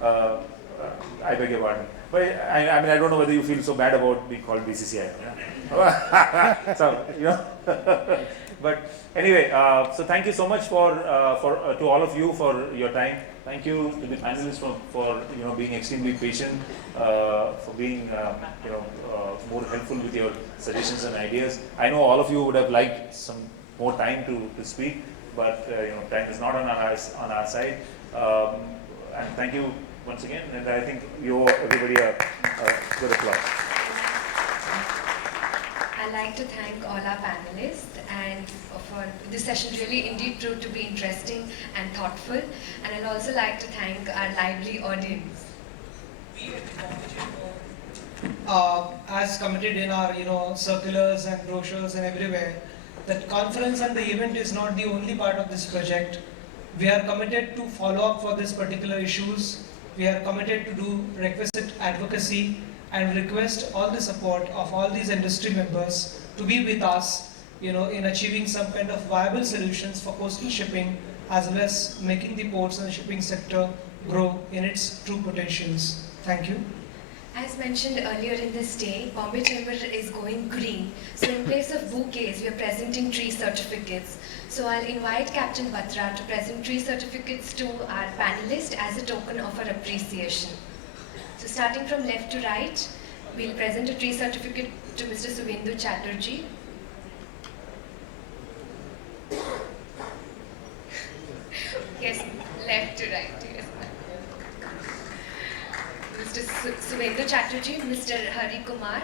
Uh, I beg your pardon. But I mean, I don't know whether you feel so bad about being called BCCI. Yeah? So, but anyway, so thank you so much for to all of you for your time. Thank you to the panelists for being extremely patient, for being more helpful with your suggestions and ideas. I know all of you would have liked some more time to speak, but time is not on our side. And thank you once again, and I think you owe everybody a good applause. I'd like to thank all our panelists and for this session really indeed proved to be interesting and thoughtful. And I'd also like to thank our lively audience. As committed in our circulars and brochures and everywhere, that conference and the event is not the only part of this project. We are committed to follow up for these particular issues. We are committed to do requisite advocacy and request all the support of all these industry members to be with us, in achieving some kind of viable solutions for coastal shipping, as well as making the ports and shipping sector grow in its true potentials. Thank you. As mentioned earlier in this day, Bombay Chamber is going green. So in place of bouquets, we are presenting tree certificates. So I'll invite Captain Batra to present tree certificates to our panelists as a token of our appreciation. So starting from left to right, we'll present a tree certificate to Mr. Suvendu Chatterjee. Yes, left to right. Yes. Mr. Suvendu Chatterjee, Mr. Hari Kumar,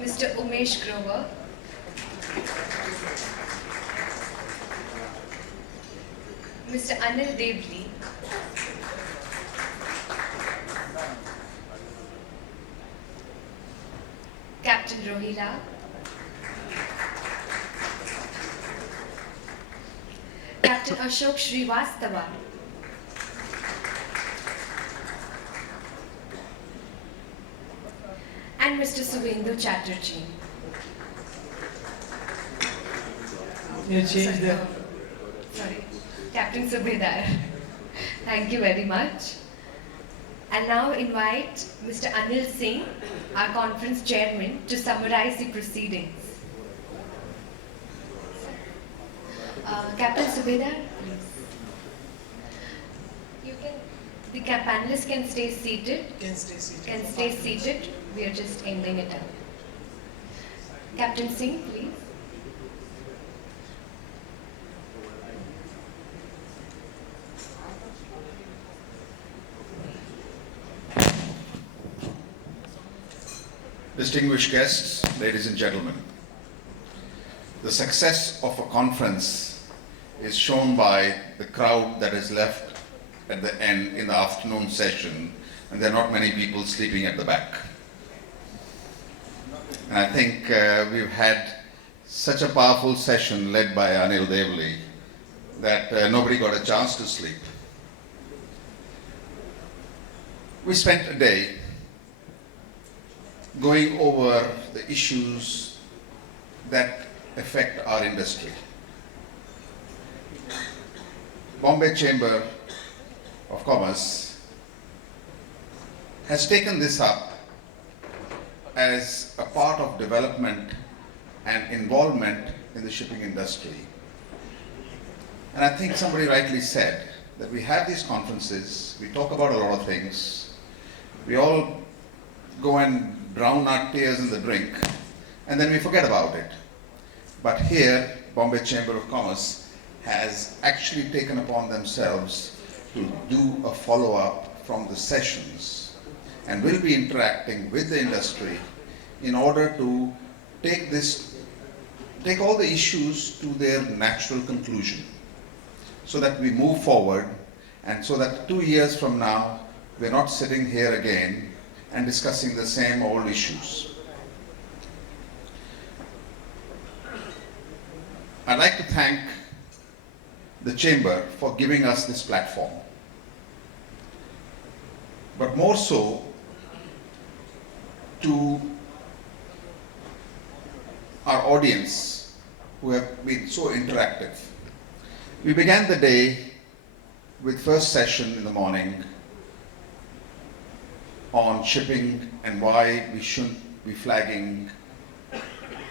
Mr. Umesh Grover, Mr. Anil Devli, Captain Rohila, Captain Ashok Srivastava, and Mr. Suvendu Chatterjee. You changed the... Sorry, Captain Subedar. Thank you very much. And now invite Mr. Anil Singh, our conference chairman, to summarize the proceedings. Captain Subedar, please. The panelists can stay seated. Can stay seated. We are just ending it up. Captain Singh, please. Distinguished guests, ladies and gentlemen, the success of a conference is shown by the crowd that is left at the end in the afternoon session, and there are not many people sleeping at the back. And I think we've had such a powerful session led by Anil Devli that nobody got a chance to sleep. We spent a day going over the issues that affect our industry. Bombay Chamber of Commerce has taken this up as a part of development and involvement in the shipping industry. And I think somebody rightly said that we have these conferences, we talk about a lot of things, we all go and drown our tears in the drink, and then we forget about it. But here, Bombay Chamber of Commerce has actually taken upon themselves to do a follow-up from the sessions, and will be interacting with the industry in order to take all the issues to their natural conclusion, so that we move forward, and so that 2 years from now, we're not sitting here again and discussing the same old issues. I'd like to thank the Chamber for giving us this platform, but more so to our audience who have been so interactive. We began the day with first session in the morning on shipping and why we shouldn't be flagging,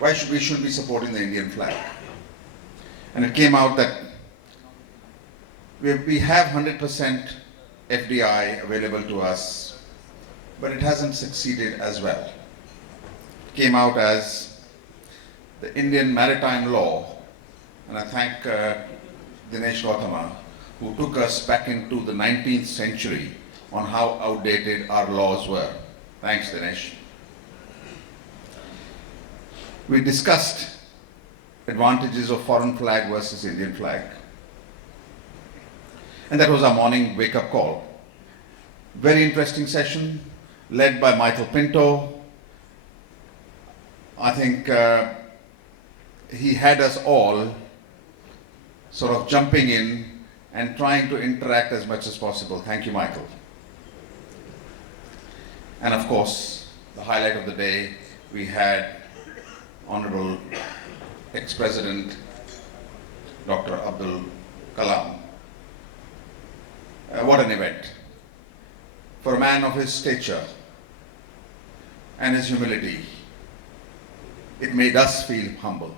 we should be supporting the Indian flag. And it came out that we have 100% FDI available to us, but it hasn't succeeded as well. It came out as the Indian maritime law, and I thank Dinesh Gautama, who took us back into the 19th century on how outdated our laws were. Thanks, Dinesh. We discussed advantages of foreign flag versus Indian flag. And that was our morning wake-up call. Very interesting session, led by Michael Pinto. I think he had us all sort of jumping in and trying to interact as much as possible. Thank you, Michael. And of course, the highlight of the day, we had Honorable ex-President Dr. Abdul Kalam. What an event. For a man of his stature and his humility, it made us feel humble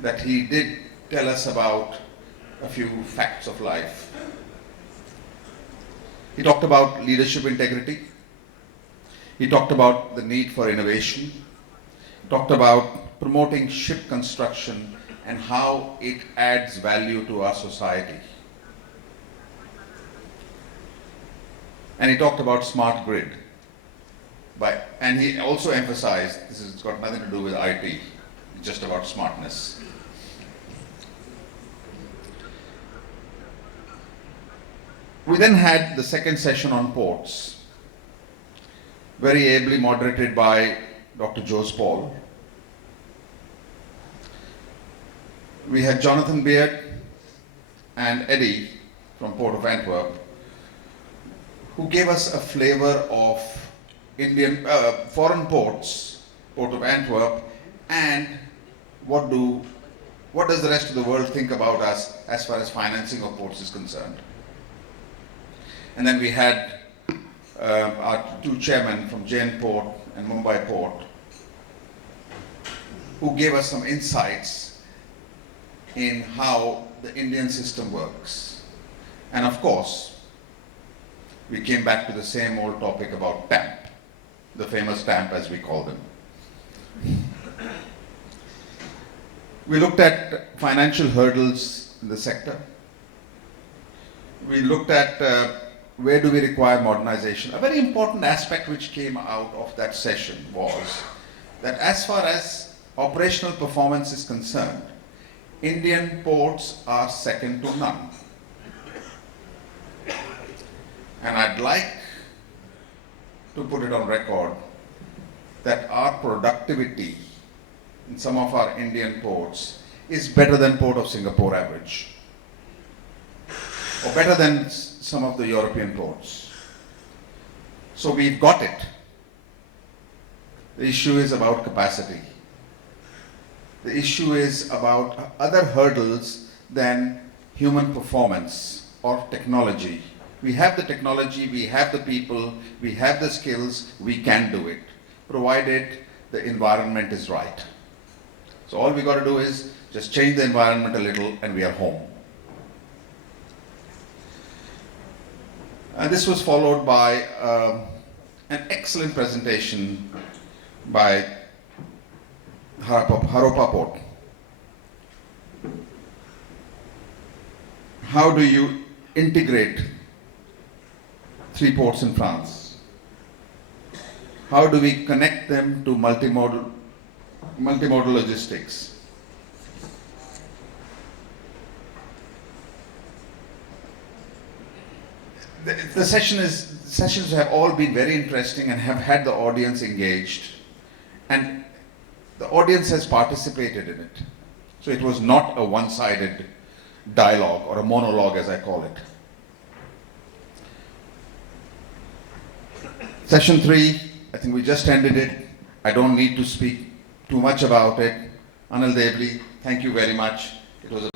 that he did tell us about a few facts of life. He talked about leadership integrity. He talked about the need for innovation. He talked about promoting ship construction and how it adds value to our society. And he talked about smart grid. And he also emphasized this has got nothing to do with IT, it's just about smartness. We then had the second session on ports, very ably moderated by Dr. Jose Paul. We had Jonathan Beard and Eddie from Port of Antwerp, who gave us a flavor of Indian foreign ports, Port of Antwerp, and what does the rest of the world think about us as far as financing of ports is concerned. And then we had our two chairmen from Jain Port and Mumbai Port, who gave us some insights in how the Indian system works. And of course, we came back to the same old topic about TAMP, the famous TAMP as we call them. We looked at financial hurdles in the sector. We looked at where do we require modernization. A very important aspect which came out of that session was that as far as operational performance is concerned, Indian ports are second to none. And I'd like to put it on record that our productivity in some of our Indian ports is better than Port of Singapore average, or better than some of the European ports. So we've got it. The issue is about capacity. The issue is about other hurdles than human performance or technology. We have the technology, we have the people, we have the skills, we can do it, provided the environment is right. So all we got to do is just change the environment a little and we are home. And this was followed by an excellent presentation by Haropa Port. How do you integrate 3 ports in France? How do we connect them to multimodal logistics? The sessions have all been very interesting and have had the audience engaged, and the audience has participated in it. So it was not a one-sided dialogue or a monologue, as I call it. Session 3, I think we just ended it. I don't need to speak too much about it. Anil Devli, thank you very much. It was a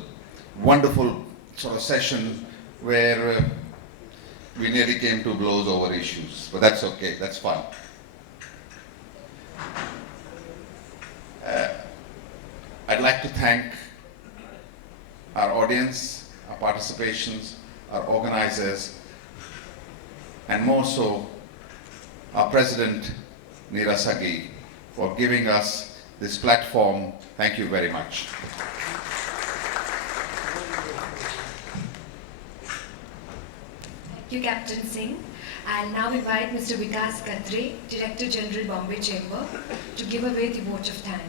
wonderful sort of session where we nearly came to blows over issues, but that's okay, that's fun. I'd like to thank our audience, our participations, our organizers, and more so our President Neera Sagi for giving us this platform. Thank you very much. Thank you, Captain Singh. I'll now invite Mr. Vikas Katre, Director General, Bombay Chamber, to give away the vote of thanks.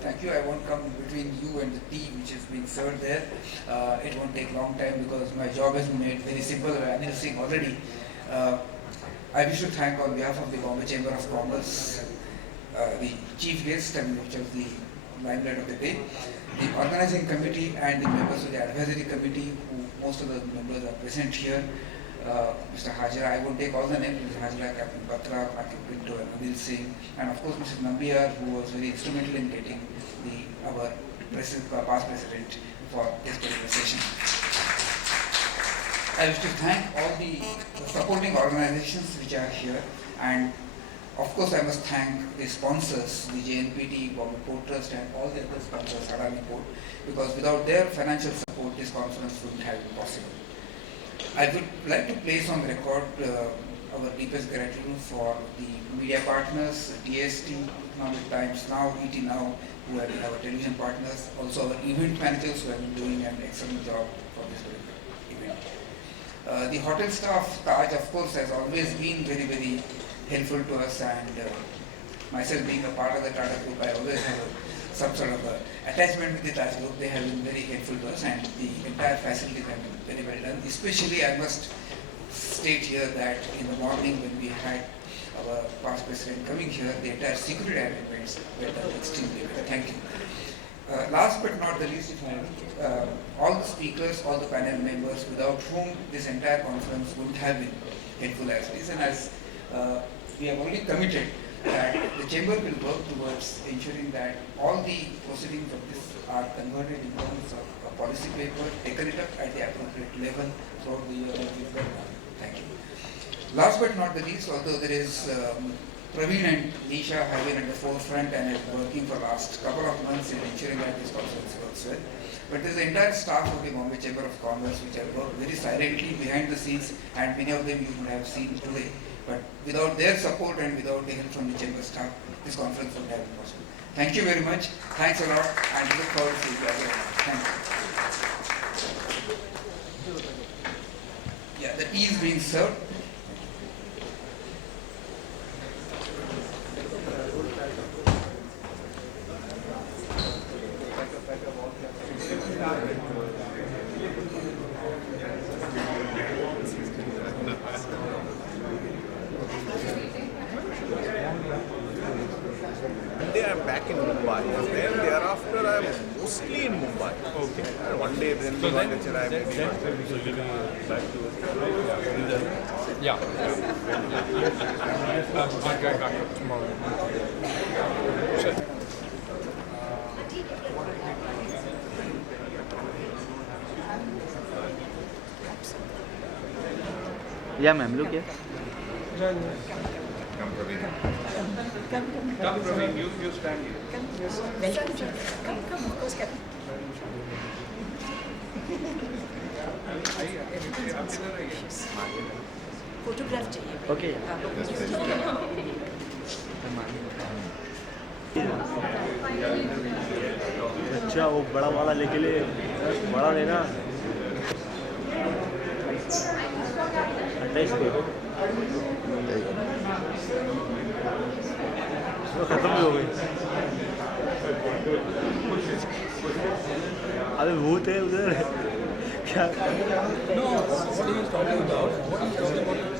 Thank you. I won't come between you and the tea which is being served there. It won't take long time because my job has been made very simple by Anil Singh already. I wish to thank on behalf of the Bombay Chamber of Commerce, the chief guest, which was the limelight of the day, the organizing committee and the members of the advisory committee, who most of the members are present here. Mr. Hajra, I won't take all the names, Mr. Hajra, Captain Batra, Captain Pinto, and Anil Singh, and of course Mr. Nambiar, who was very instrumental in getting our past president for this particular session. I wish to thank all the supporting organizations which are here, and of course I must thank the sponsors, the JNPT, Bombay Port Trust, and all the other sponsors, Adani Port, because without their financial support this conference wouldn't have been possible. I would like to place on record our deepest gratitude for the media partners, DST, Economic Times Now, ET Now, who have been our television partners, also our event managers who have been doing an excellent job for this event. The hotel staff, Taj, of course, has always been very, very helpful to us, and myself being a part of the Tata Group, I always have some sort of attachment with the Taj Group. They have been very helpful to us, and the entire facilities have been very well done. Especially, I must state here that in the morning when we had our past president coming here, the entire security arrangements were done extremely well. Thank you. Last but not the least, all the speakers, all the panel members, without whom this entire conference wouldn't have been helpful as it is, and as we have already committed that the chamber will work towards ensuring that all the proceedings of this are converted in terms of a policy paper, taken it up at the appropriate level throughout the year that we've done. Thank you. Last but not the least, although there is Praveen and Nisha have been at the forefront and have been working for the last couple of months in ensuring that this conference works well. But there's the entire staff of the Bombay Chamber of Commerce which have worked very silently behind the scenes, and many of them you would have seen today. But without their support and without the help from the chamber staff, this conference would have been possible. Thank you very much. Thanks a lot, and look forward to seeing you again. Thank you. Yeah, the tea is being served. I'm back in Mumbai, and then thereafter I'm mostly in Mumbai. Okay. And one day then so then, lecture I may be. So you'll be back to yeah. Tomorrow. Sure. Yeah, ma'am. Look here. Come, Praveen. Come, Praveen. You stand here. Welcome, come, of course, Capt. Photograph चाहिए Okay. अच्छा वो बड़ा वाला लेके ले, बड़ा लेना 28 को खत्म भी हो गई। अबे भूत है उधर क्या? No, what are you talking about? What are you talking about?